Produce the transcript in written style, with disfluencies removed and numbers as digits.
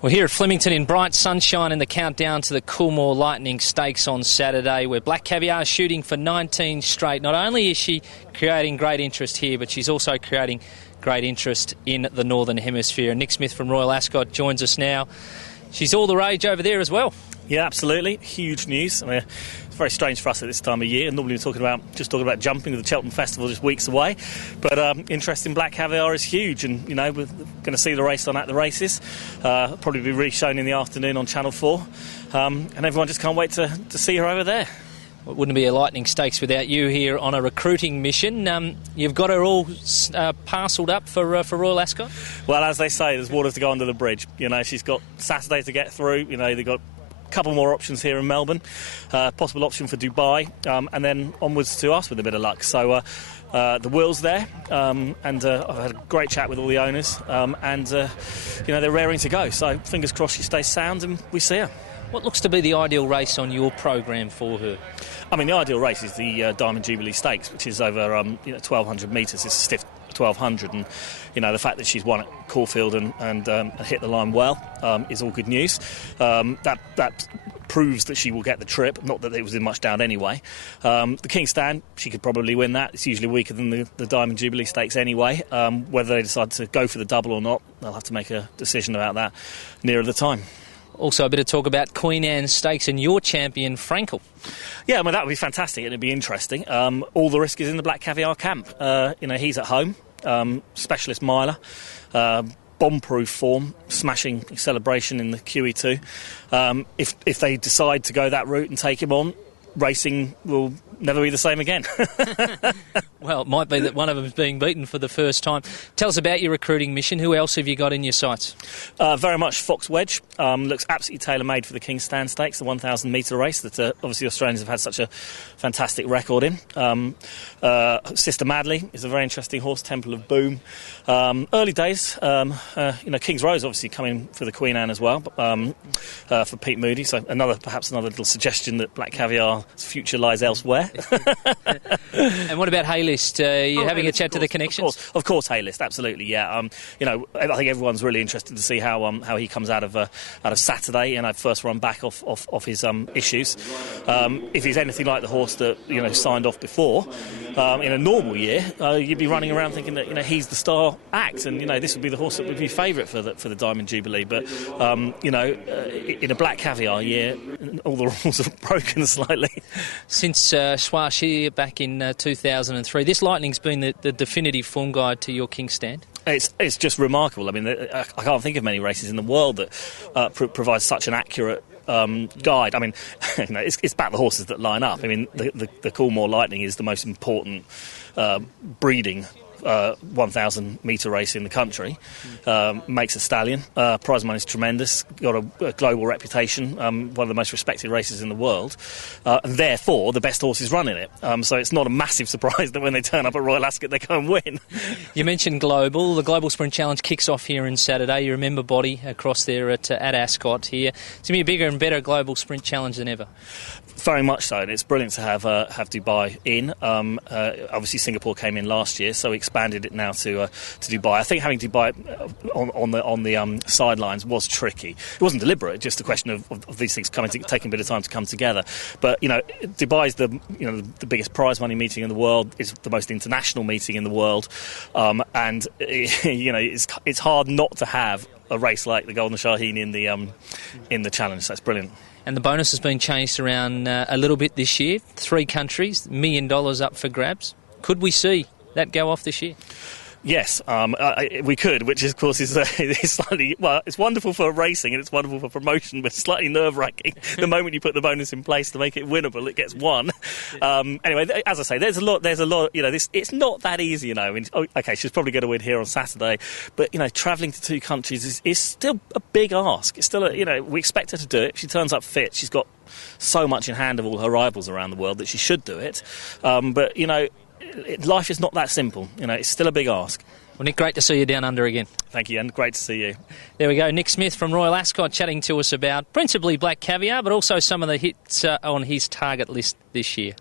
We're here at Flemington in bright sunshine in the countdown to the Coolmore Lightning Stakes on Saturday, where Black Caviar is shooting for 19 straight. Not only is she creating great interest here, but she's also creating great interest in the Northern Hemisphere. And Nick Smith from Royal Ascot joins us now. She's all the rage over there as well. Yeah, absolutely. Huge news. I mean, it's very strange for us at this time of year. Normally we're talking about jumping with the Cheltenham Festival just weeks away. But interest in Black Caviar is huge, and you know, we're going to see the race on At the Races. Probably be re-shown in the afternoon on Channel 4. And everyone just can't wait to see her over there. Well, it wouldn't be a Lightning Stakes without you here on a recruiting mission. You've got her all parcelled up for Royal Ascot? Well, as they say, there's water to go under the bridge. You know, she's got Saturday to get through. You know, they've got couple more options here in Melbourne, possible option for Dubai, and then onwards to us with a bit of luck. So the wheel's there, and I've had a great chat with all the owners, and you know, they're raring to go. So fingers crossed she stays sound and we see her. What looks to be the ideal race on your programme for her? I mean, the ideal race is the Diamond Jubilee Stakes, which is over 1,200 metres. It's a stiff 1,200, and you know, the fact that she's won at Caulfield and hit the line well is all good news. That proves that she will get the trip, not that it was in much doubt anyway. The King's Stand, she could probably win that. It's usually weaker than the Diamond Jubilee Stakes anyway. Whether they decide to go for the double or not, they'll have to make a decision about that nearer the time. Also a bit of talk about Queen Anne Stakes and your champion, Frankel. Yeah, I mean, that would be fantastic and it'd be interesting. All the risk is in the Black Caviar camp. You know, he's at home, specialist miler, bomb-proof form, smashing celebration in the QE2. If they decide to go that route and take him on, racing will never be the same again. Well, it might be that one of them is being beaten for the first time. Tell us about your recruiting mission. Who else have you got in your sights? Very much Fox Wedge. Looks absolutely tailor-made for the King's Stand Stakes, the 1,000 metre race that obviously Australians have had such a fantastic record in. Sister Madley is a very interesting horse, Temple of Boom. Early days, you know, King's Rose obviously coming for the Queen Anne as well, for Pete Moody. So perhaps another little suggestion that Black Caviar's future lies elsewhere. And what about Haylist? Are you having a chat to the connections? Of course, Haylist, absolutely, yeah. You know, I think everyone's really interested to see how he comes out of Saturday, and first run back off his issues. If he's anything like the horse that signed off before, in a normal year, you'd be running around thinking that he's the star act, and this would be the horse that would be favourite for the Diamond Jubilee. But in a Black Caviar year, all the rules are broken slightly. Since Swashir back in 2003, this Lightning's been the definitive form guide to your King's Stand? It's just remarkable. I mean, I can't think of many races in the world that provide such an accurate guide. I mean, it's about the horses that line up. I mean, the Coolmore Lightning is the most important breeding 1,000 metre race in the country. Makes a stallion. Prize money's tremendous. Got a global reputation. One of the most respected races in the world. And therefore, the best horses run in it. So it's not a massive surprise that when they turn up at Royal Ascot, they go and win. You mentioned global. The Global Sprint Challenge kicks off here on Saturday. You remember Body across there at Ascot here. It's going to be a bigger and better Global Sprint Challenge than ever. Very much so, and it's brilliant to have Dubai in. Obviously, Singapore came in last year, so we expanded it now to Dubai. I think having Dubai on the sidelines was tricky. It wasn't deliberate; just a question of these things taking a bit of time to come together. But Dubai's the biggest prize money meeting in the world. It's the most international meeting in the world, and it's hard not to have a race like the Golden Shaheen in the challenge. So it's brilliant. And the bonus has been changed around a little bit this year. 3 countries, $1 million up for grabs. Could we see that go off this year? Yes, we could, which of course is slightly, well, it's wonderful for racing and it's wonderful for promotion, but slightly nerve-wracking. The moment you put the bonus in place to make it winnable, it gets won. Anyway, as I say, there's a lot. It's not that easy, I mean, okay, she's probably going to win here on Saturday, but travelling to 2 countries is still a big ask. It's still we expect her to do it. If she turns up fit, she's got so much in hand of all her rivals around the world that she should do it. But life is not that simple. It's still a big ask. Well, Nick, great to see you down under again. Thank you, and great to see you. There we go. Nick Smith from Royal Ascot chatting to us about principally Black Caviar, but also some of the hits on his target list this year.